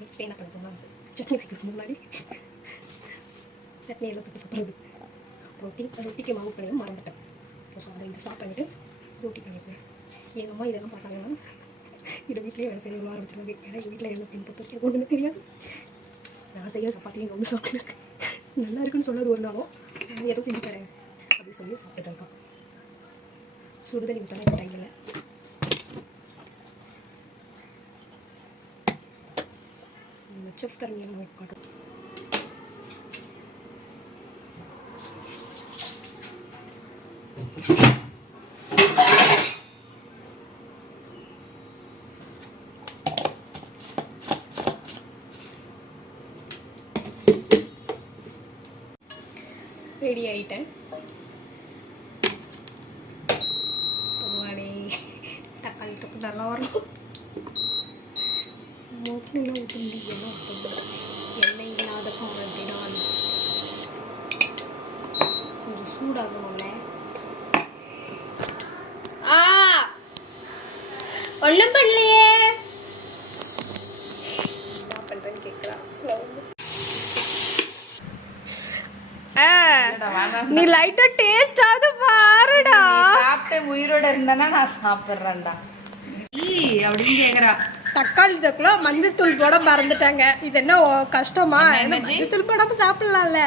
Next என்ன பண்ண போனால் சட்னி வைக்கிறதுக்கு முன்னாடி சட்னி எல்லாம் தப்பி சாப்பிட்றது. ரொட்டிக்கு மாவு பண்ணியும் மறந்துட்டேன். ஸோ அதை இதை ஸ்டாப் பண்ணிவிட்டு ரொட்டி பண்ணியிருக்கேன். எங்கள் அம்மா இதெல்லாம் பார்த்தாங்கன்னா இதை வீட்லேயே வேலை செய்ய ஆரம்பிச்சிருவாங்க. ஏன்னா எங்கள் வீட்டில் என்ன பின்பற்றி ஒன்றுமே தெரியாது. நான் செய்கிற சப்பாத்தி எங்கள் ஒன்று சாப்பிட்டு நல்லா இருக்குன்னு சொன்னது ஒரு நாளும் ஏதோ செஞ்சு தரேன் அப்படின்னு சொல்லி சாப்பிட்டுட்டு இருக்கான். சுடுதண்ணி ஊற்றானே டைம் இல்லை. செஃப் தரணியை நம்ம காட்டும். ரெடி ஆகிட்டேன். தக்காளி தொக்கு நல்லா வரணும். மோஸ்ட்லிலாம் ஊற்ற முடியலாம். எண்ணெய் இல்லாத காரணத்தினால் கொஞ்சம் சூடாகணும்ல. ஒன்றும் பண்ணலையே, என்ன பண்ணுறேன்னு கேட்குறான். நீ லைட்டா டேஸ்டாவது பாருடா. சாப்பிட்டு உயிரோட இருந்தானா நான் சாப்பிட்றேன்டா அப்படின்னு கேக்குறா. தக்காளி தொக்குல மஞ்சத்தூள் போட மறந்துட்டாங்க. இது என்ன கஷ்டமா? மஞ்சத்தூள் போடாம சாப்பிடலாம்ல.